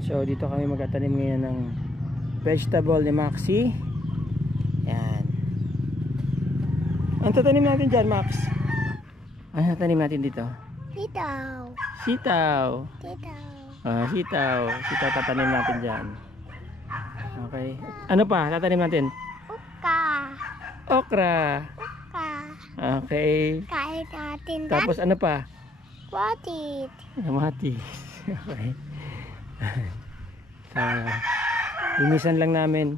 So dito kami magtatanim ngayon ng vegetable ni Maxi. Yan. Ang tatanim natin dyan, Max? Ano tatanim natin dito? Sitaw. Sitaw. Sitaw. Sitaw. Sitaw tatanim natin dyan. Okay. Ano pa tatanim natin? Uka. Okra. Uka. Okay. Kain natin. Tapos ano pa? Watit. Kamatis. Okay. Linisan lang namin.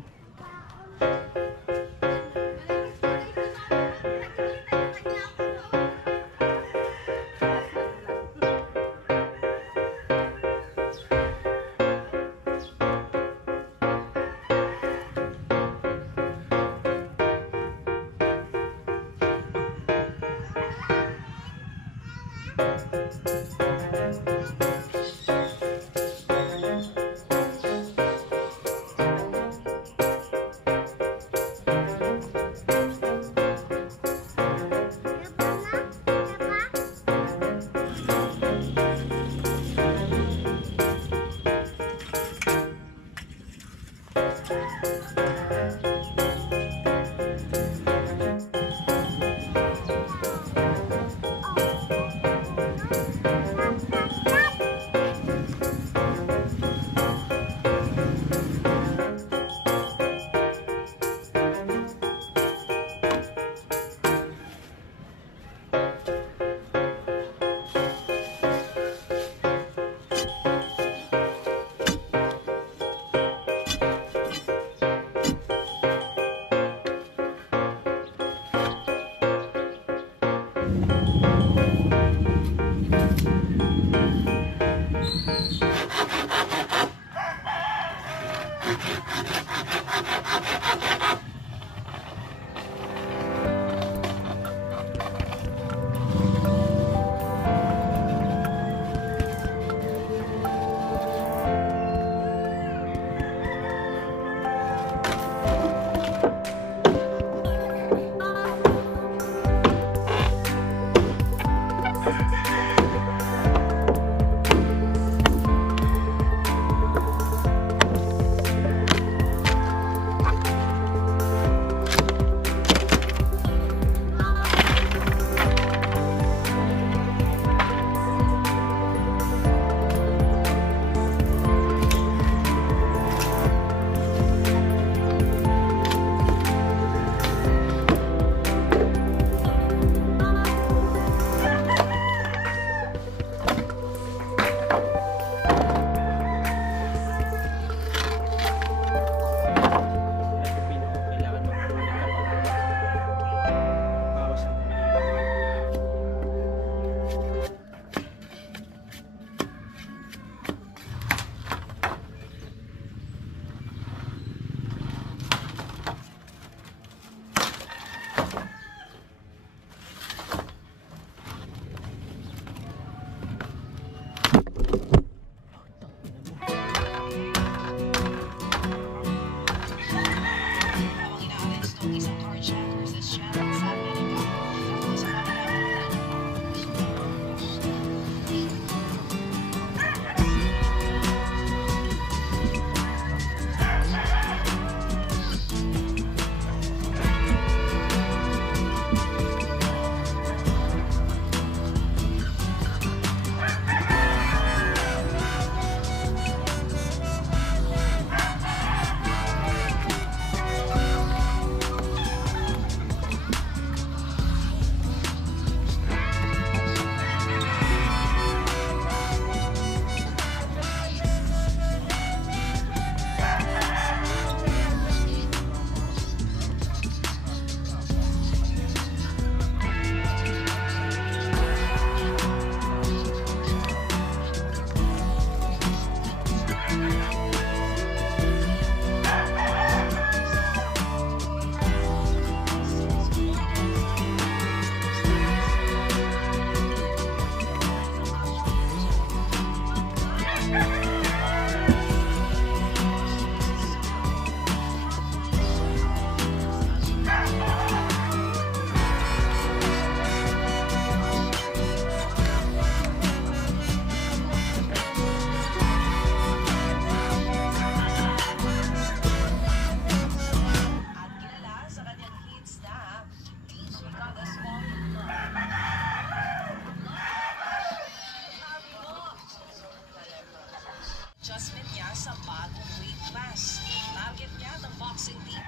adjustment niya sa bagong weight class. Target niya ng boxing team.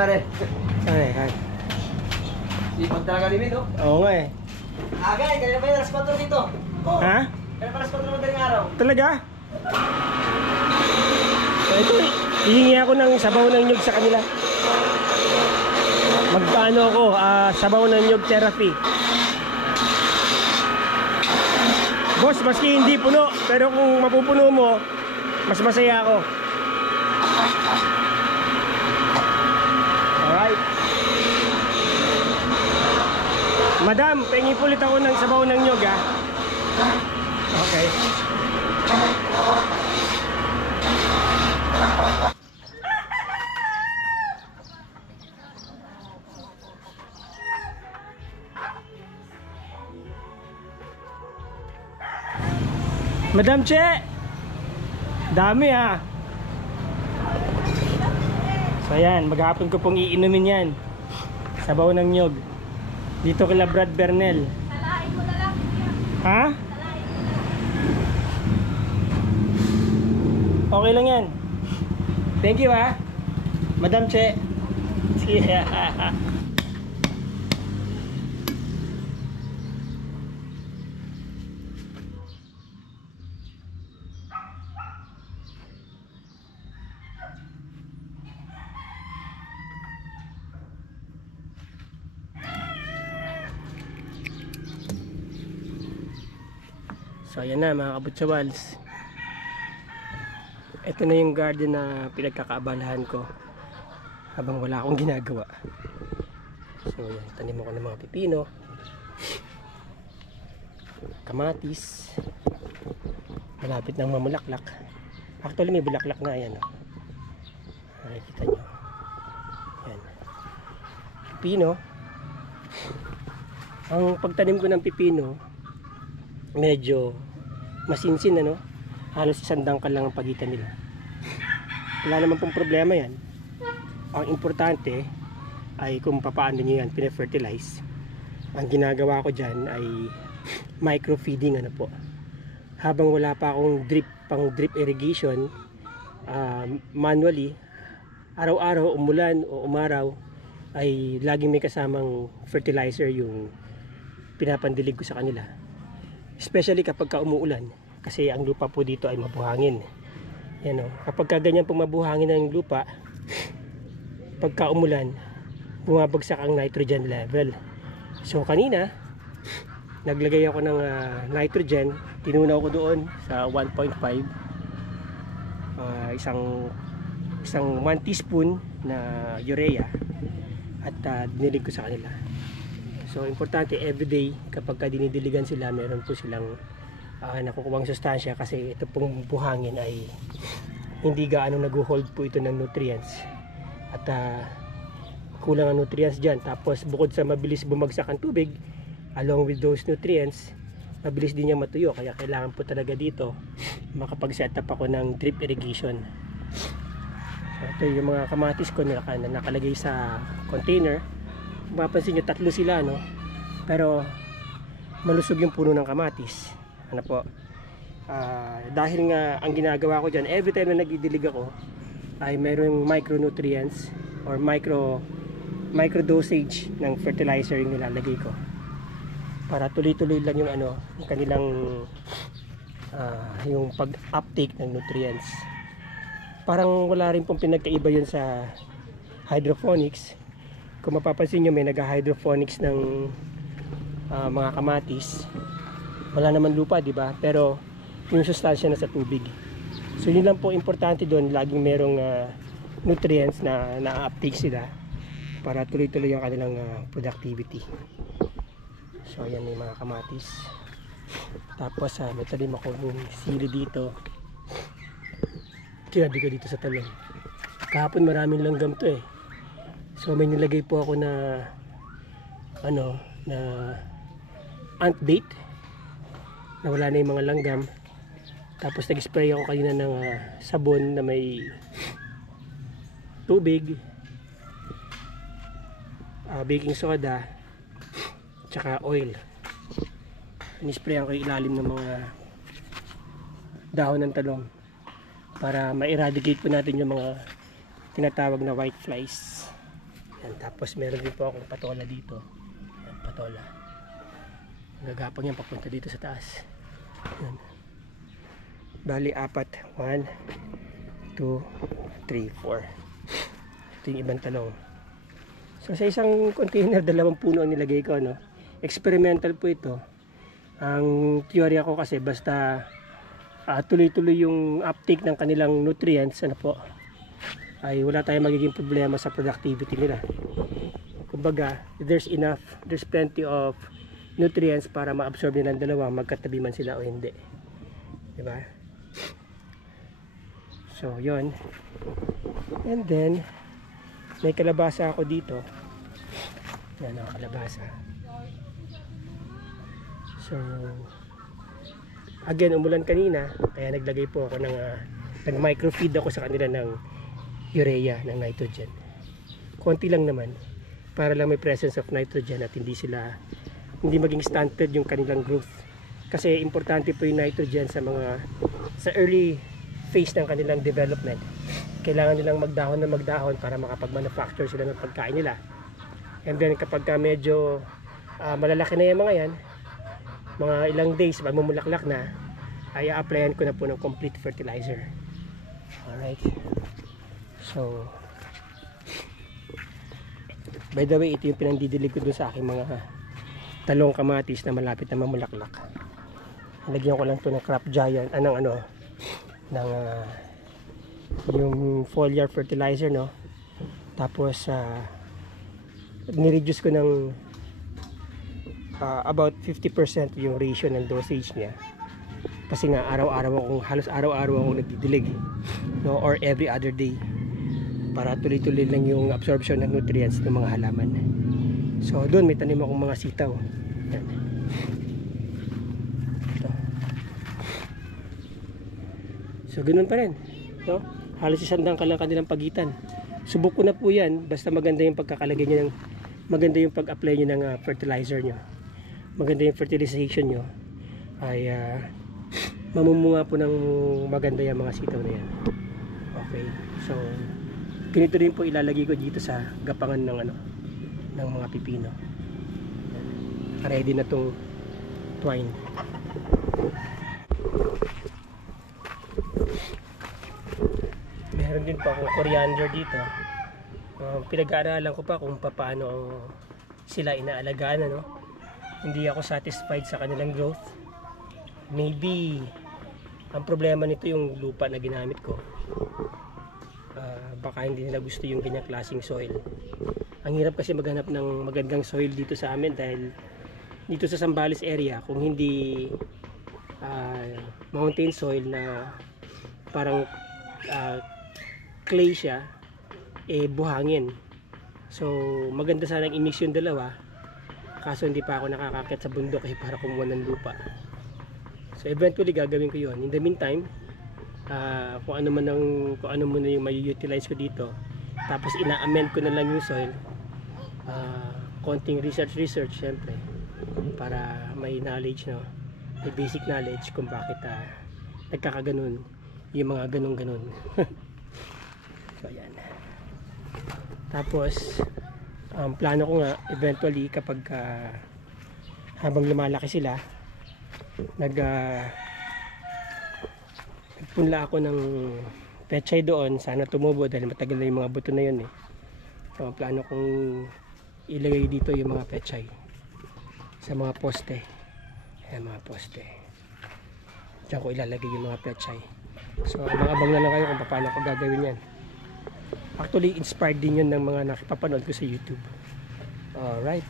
Pare. Ay. Sipag talaga ni Min, no? Oo nga eh. Agay, kaya ba yung alas 4 dito? Oh, Ha? kaya pa alas 4 madaling araw. Talaga? So, ito, hihingi ako ng sabaw ng nyug sa kanila. Magpaano ako, sabaw ng nyug therapy. Boss, maski hindi puno, pero kung mapupuno mo, mas masaya ako. Alright. Madam, pengi pulit ako ng sabaw ng nyog, ha? Okay. Madam Che! Dami, ha? So ayan, maghapon ko pong iinumin yan. Sabaw ng nyog. Dito kila Brad Bernel. Salain mo na lang. Ha? Okay lang yan. Thank you, ha? Madam Che. Sige. So ayan na mga kabutsawals. Ito na yung garden na pinagkakaabalahan ko habang wala akong ginagawa. So yan, tanim ako ng mga pipino, kamatis, malapit nang mamulaklak. Actually may bulaklak na, yan o. Nakikita nyo yan, pipino. Ang pagtanim ko ng pipino medyo masinsin, ano, halos isang dangkal lang ang pagitan nila. Wala naman pong problema yan. Ang importante ay kung paano nyo yan pina-fertilize. Ang ginagawa ko dyan ay micro feeding, ano po. Habang wala pa akong pang drip irrigation, manually, araw-araw, umulan o umaraw, ay laging may kasamang fertilizer yung pinapandilig ko sa kanila. Especially kapag umuulan, kasi ang lupa po dito ay mabuhangin. Yan o, kapag ganyan pong mabuhangin ang lupa, pagka umulan, bumabagsak ang nitrogen level. So kanina, naglagay ako ng nitrogen, tinunaw ko doon sa 1.5, isang 1 teaspoon na urea, at dinilig ko sa kanila. So importante everyday kapag dinidiligan sila, meron po silang nakukuhang sustansya, kasi ito pong buhangin ay hindi gaano nag-hold po ito ng nutrients, at kulang ang nutrients dyan. Tapos bukod sa mabilis bumagsak ang tubig, along with those nutrients, mabilis din niya matuyo, kaya kailangan po talaga dito makapag-set up ako ng drip irrigation. So, ito yung mga kamatis ko na nakalagay sa container. Mapapansin nyo, 3 sila, no? Pero malusog yung puno ng kamatis. Ano po? Dahil nga ang ginagawa ko dyan, every time na nagdidilig ako, ay mayroong micronutrients or micro dosage ng fertilizer yung nilalagay ko, para tuloy-tuloy lang yung yung kanilang yung pag-uptake ng nutrients. Parang wala rin pong pinagkaiba yun sa hydroponics. Kung mapapansin nyo, may nag-hydroponics ng mga kamatis, wala naman lupa, di ba? Pero yung sustansya na sa tubig. So yun lang po importante doon, laging merong nutrients na na-uptake sila para tuloy-tuloy yung kanilang productivity. So ayan, may mga kamatis. Tapos may talim ako ng sili dito. Tinabi ko dito sa talong. Kahapon maraming langgam to eh. So may nilagay po ako na na ant bait na wala na yung mga langgam. Tapos nag-spray ako kanina ng sabon na may tubig, baking soda, tsaka oil. Ini-sprayan ko yung ilalim ng mga dahon ng talong para ma-eradicate po natin yung mga tinatawag na white flies. Yan. Tapos meron din po akong patola dito. Yan, patola. Gagapang yan papunta dito sa taas. Yan. Bali 4. 1, 2, 3, 4. Ito yung ibang talong. So sa isang container, 2 puno ang nilagay ko, no? Experimental po ito. Ang teorya ko kasi basta tuloy-tuloy yung uptake ng kanilang nutrients, ay wala tayong magiging problema sa productivity nila. Kumbaga, there's plenty of nutrients para ma-absorb nila ng dalawa, magkatabi man sila o hindi. Diba? So, yon. And then, may kalabasa ako dito. Yan ang kalabasa. So, again, umulan kanina, kaya naglagay po ako ng nag-microfeed ako sa kanila ng urea, ng nitrogen. Konti lang naman, para lang may presence of nitrogen at hindi maging stunted yung kanilang growth. Kasi importante po yung nitrogen sa early phase ng kanilang development. Kailangan nilang magdahon para makapag-manufacture sila ng pagkain nila. And then kapag medyo malalaki na yung mga yan, mga ilang days, magmumulaklak na, ay a-applyan ko na po ng complete fertilizer. Alright. So, by the way, ito yung pinandidilig ko dun sa aking mga talong kamatis na malapit na mamulaklak. Lagyan ko lang to ng crop giant, yung foliar fertilizer, no? Tapos nireduce ko ng about 50% yung ratio ng dosage niya, kasi nga halos araw-araw akong nagdidilig, no? Or every other day, para tuloy-tuloy lang yung absorption ng nutrients ng mga halaman. So doon may tanim akong mga sitaw. Yan. Ito. So ganoon pa rin, no? Halos 100 ka lang kanilang pagitan. Subok ko na po yan, basta maganda yung pagkakalagay nyo maganda yung pag-apply nyo ng fertilizer nyo, maganda yung fertilization nyo, ay mamumunga po ng maganda yung mga sitaw na yan. Okay, so ganito rin po ilalagay ko dito sa gapangan ng mga pipino. Ready na tong twine. Meron din pa akong coriander dito. Pinag-aaralan ko pa kung paano sila inaalagaan, Hindi ako satisfied sa kanilang growth. Maybe ang problema nito yung lupa na ginamit ko. Baka hindi nila gusto yung ganyang klaseng soil. Ang hirap kasi maghanap ng magandang soil dito sa amin, dahil dito sa Zambales area, kung hindi mountain soil na parang clay siya, buhangin. So maganda sanang i-mix yung dalawa, kaso hindi pa ako nakakakit sa bundok para kumuha ng lupa. So eventually gagawin ko yon. In the meantime, kung ano muna yung mai-utilize ko dito, tapos ina-amend ko na lang yung soil, konting research syempre, para may knowledge, no, may basic knowledge kung bakit nagkakaganon yung mga ganon. So ayan. Tapos plano ko nga eventually kapag habang lumalaki sila, nagpunla ako ng pechay doon, sana tumubo dahil matagal na yung mga buto na yun So plano kong ilagay dito yung mga pechay sa mga poste. Ayan, mga poste. Diyan ko ilalagay yung mga pechay. So abang-abang na lang kayo kung paano ko gagawin yan. Actually inspired din yun ng mga nakipapanood ko sa YouTube. Alright.